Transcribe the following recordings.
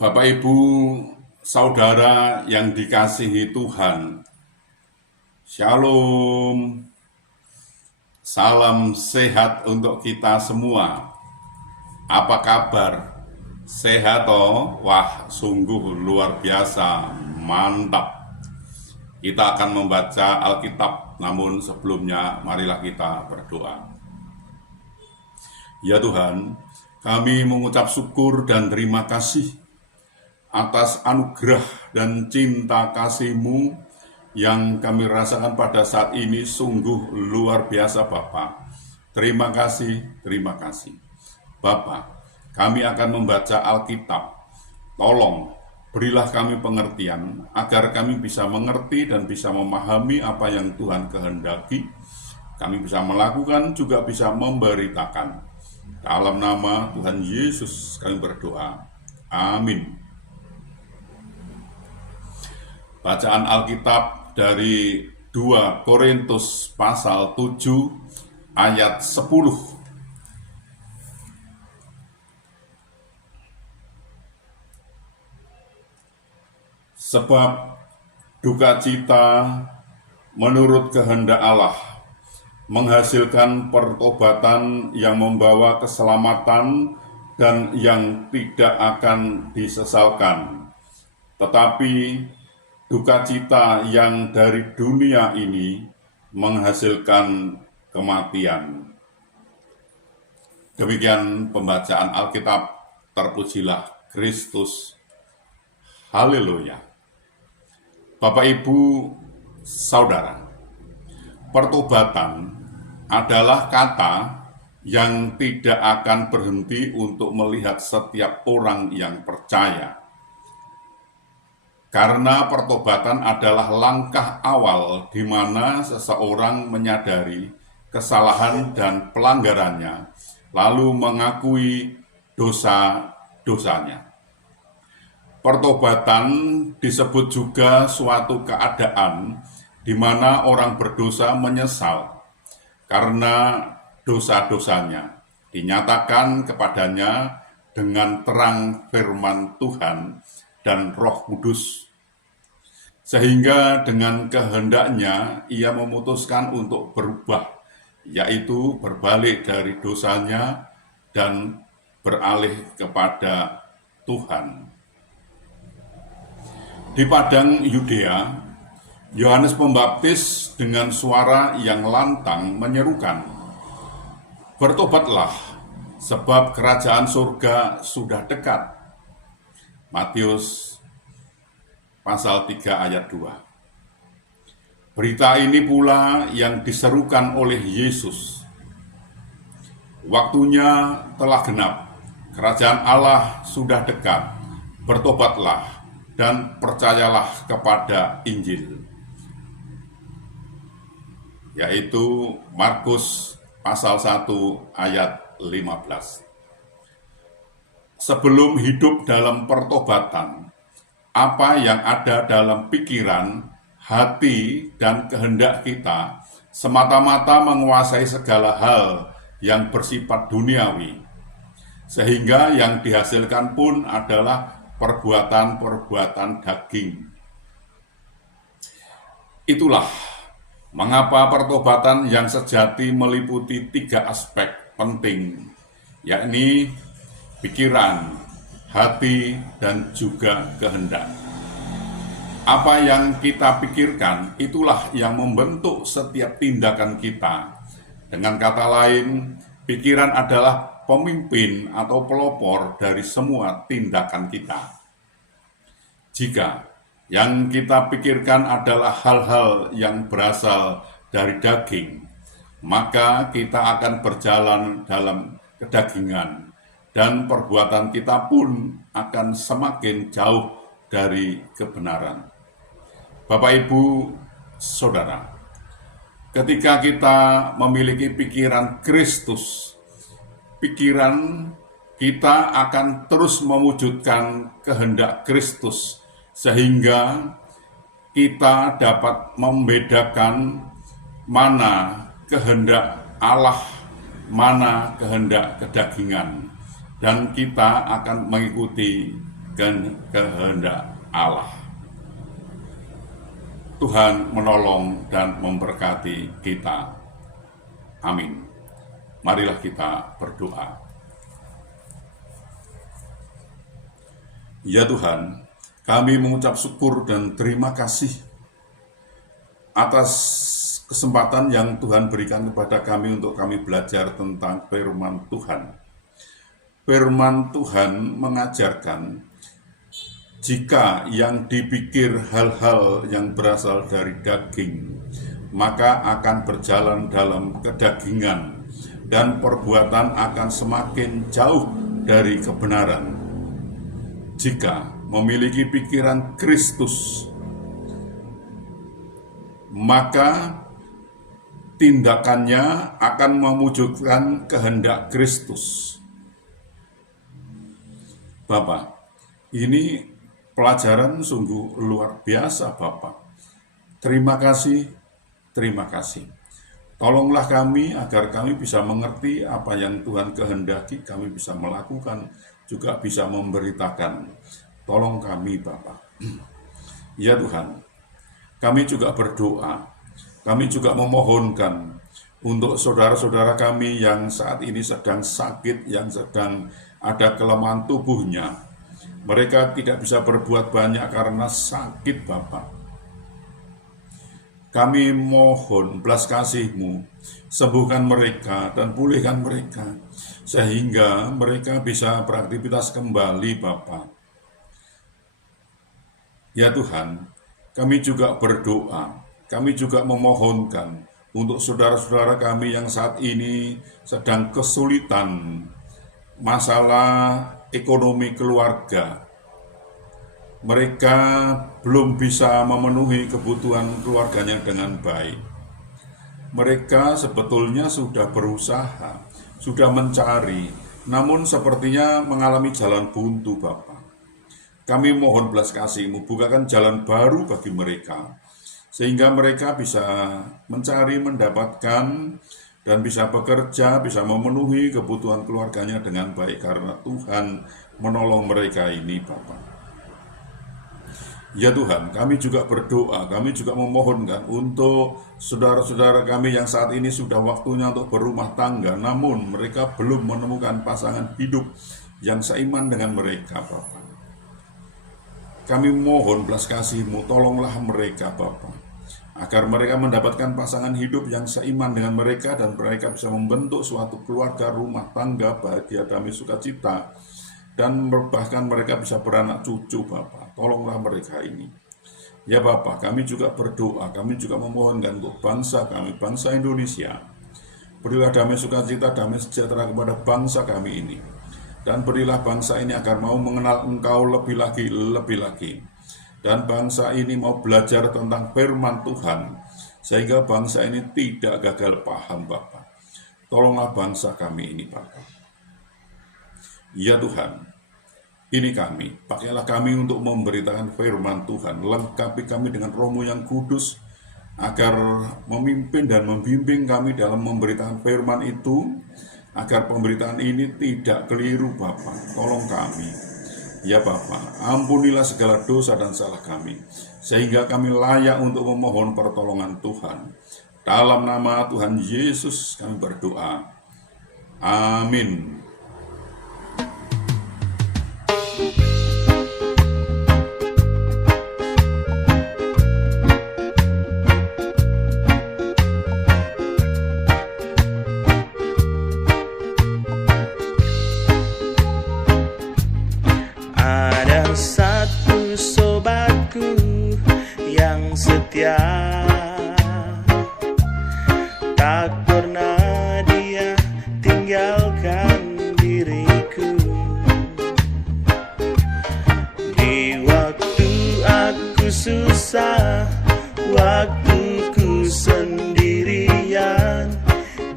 Bapak, Ibu, saudara yang dikasihi Tuhan, Shalom, salam sehat untuk kita semua. Apa kabar? Sehat toh? Wah, sungguh luar biasa, mantap. Kita akan membaca Alkitab, namun sebelumnya marilah kita berdoa. Ya Tuhan, kami mengucap syukur dan terima kasih atas anugerah dan cinta kasih-Mu yang kami rasakan pada saat ini sungguh luar biasa Bapa. Terima kasih. Bapa, kami akan membaca Alkitab. Tolong berilah kami pengertian agar kami bisa mengerti dan bisa memahami apa yang Tuhan kehendaki. Kami bisa melakukan, juga bisa memberitakan. Dalam nama Tuhan Yesus kami berdoa. Amin. Bacaan Alkitab dari 2 Korintus pasal 7 ayat 10. Sebab duka cita menurut kehendak Allah menghasilkan pertobatan yang membawa keselamatan dan yang tidak akan disesalkan. Tetapi duka cita yang dari dunia ini menghasilkan kematian. Demikian pembacaan Alkitab, terpujilah Kristus. Haleluya. Bapak, Ibu, saudara, pertobatan adalah kata yang tidak akan berhenti untuk melihat setiap orang yang percaya. Karena pertobatan adalah langkah awal di mana seseorang menyadari kesalahan dan pelanggarannya, lalu mengakui dosa-dosanya. Pertobatan disebut juga suatu keadaan di mana orang berdosa menyesal karena dosa-dosanya dinyatakan kepadanya dengan terang firman Tuhan dan Roh Kudus, sehingga dengan kehendaknya ia memutuskan untuk berubah, yaitu berbalik dari dosanya dan beralih kepada Tuhan. Di padang Yudea, Yohanes Pembaptis dengan suara yang lantang menyerukan, "Bertobatlah, sebab kerajaan surga sudah dekat." Matius pasal 3 ayat 2. Berita ini pula yang diserukan oleh Yesus. Waktunya telah genap, kerajaan Allah sudah dekat, bertobatlah dan percayalah kepada Injil. Yaitu Markus pasal 1 ayat 15. Sebelum hidup dalam pertobatan, apa yang ada dalam pikiran, hati, dan kehendak kita semata-mata menguasai segala hal yang bersifat duniawi, sehingga yang dihasilkan pun adalah perbuatan-perbuatan daging. Itulah mengapa pertobatan yang sejati meliputi 3 aspek penting, yakni pikiran, hati, dan juga kehendak. Apa yang kita pikirkan, itulah yang membentuk setiap tindakan kita. Dengan kata lain, pikiran adalah pemimpin atau pelopor dari semua tindakan kita. Jika yang kita pikirkan adalah hal-hal yang berasal dari daging, maka kita akan berjalan dalam kedagingan, dan perbuatan kita pun akan semakin jauh dari kebenaran. Bapak, Ibu, saudara, ketika kita memiliki pikiran Kristus, pikiran kita akan terus mewujudkan kehendak Kristus, sehingga kita dapat membedakan mana kehendak Allah, mana kehendak kedagingan, dan kita akan mengikuti kehendak Allah. Tuhan menolong dan memberkati kita. Amin. Marilah kita berdoa. Ya Tuhan, kami mengucap syukur dan terima kasih atas kesempatan yang Tuhan berikan kepada kami untuk kami belajar tentang firman Tuhan. Firman Tuhan mengajarkan jika yang dipikir hal-hal yang berasal dari daging, maka akan berjalan dalam kedagingan dan perbuatan akan semakin jauh dari kebenaran. Jika memiliki pikiran Kristus, maka tindakannya akan memujudkan kehendak Kristus. Bapak, ini pelajaran sungguh luar biasa, Bapak. Terima kasih, terima kasih. Tolonglah kami agar kami bisa mengerti apa yang Tuhan kehendaki, kami bisa melakukan, juga bisa memberitakan. Tolong kami, Bapak. Ya Tuhan, kami juga berdoa, kami juga memohonkan untuk saudara-saudara kami yang saat ini sedang sakit, yang sedang ada kelemahan tubuhnya. Mereka tidak bisa berbuat banyak karena sakit, Bapak. Kami mohon belas kasih-Mu, sembuhkan mereka dan pulihkan mereka, sehingga mereka bisa beraktivitas kembali, Bapak. Ya Tuhan, kami juga berdoa, kami juga memohonkan untuk saudara-saudara kami yang saat ini sedang kesulitan masalah ekonomi keluarga. Mereka belum bisa memenuhi kebutuhan keluarganya dengan baik. Mereka sebetulnya sudah berusaha, sudah mencari, namun sepertinya mengalami jalan buntu, Bapak. Kami mohon belas kasih-Mu, bukakan jalan baru bagi mereka, sehingga mereka bisa mencari, mendapatkan, dan bisa bekerja, bisa memenuhi kebutuhan keluarganya dengan baik, karena Tuhan menolong mereka ini, Bapak. Ya Tuhan, kami juga berdoa, kami juga memohonkan untuk saudara-saudara kami yang saat ini sudah waktunya untuk berumah tangga, namun mereka belum menemukan pasangan hidup yang seiman dengan mereka, Bapak. Kami mohon belas kasih-Mu, tolonglah mereka, Bapak, agar mereka mendapatkan pasangan hidup yang seiman dengan mereka dan mereka bisa membentuk suatu keluarga, rumah tangga, bahagia, damai, sukacita, dan bahkan mereka bisa beranak cucu, Bapak. Tolonglah mereka ini. Ya Bapak, kami juga berdoa, kami juga memohonkan untuk bangsa kami, bangsa Indonesia. Berilah damai, sukacita, damai sejahtera kepada bangsa kami ini. Dan berilah bangsa ini agar mau mengenal Engkau lebih lagi. Dan bangsa ini mau belajar tentang firman Tuhan, sehingga bangsa ini tidak gagal paham, Bapak. Tolonglah bangsa kami ini, Bapak. Ya Tuhan, ini kami, pakailah kami untuk memberitakan firman Tuhan, lengkapi kami dengan Roh-Mu yang kudus, agar memimpin dan membimbing kami dalam memberitakan firman itu, agar pemberitaan ini tidak keliru, Bapak. Tolong kami. Ya Bapak, ampunilah segala dosa dan salah kami, sehingga kami layak untuk memohon pertolongan Tuhan. Dalam nama Tuhan Yesus kami berdoa. Amin. Ada satu sobatku yang setia, tak pernah dia tinggalkan diriku. Di waktu aku susah, waktuku sendirian,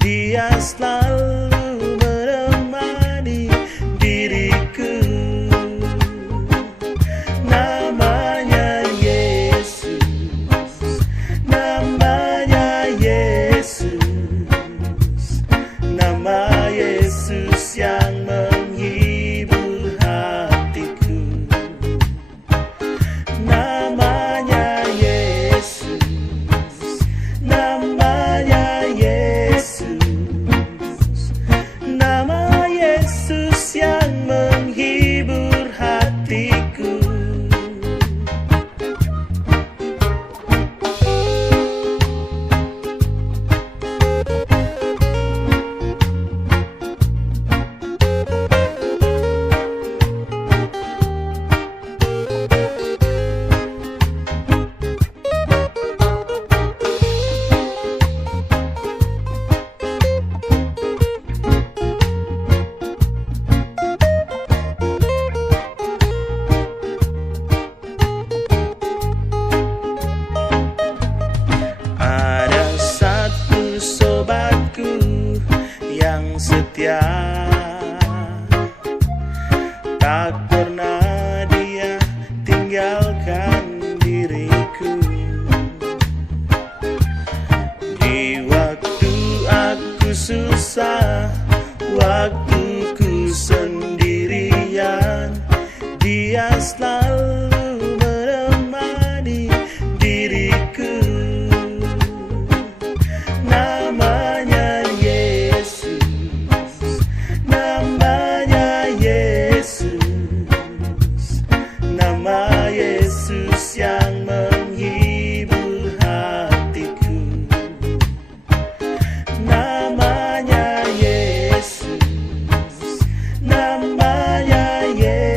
dia selalu menemani diriku. Namanya Yesus, namanya Yesus, nama Yesus yang menghibur hatiku. Yesus.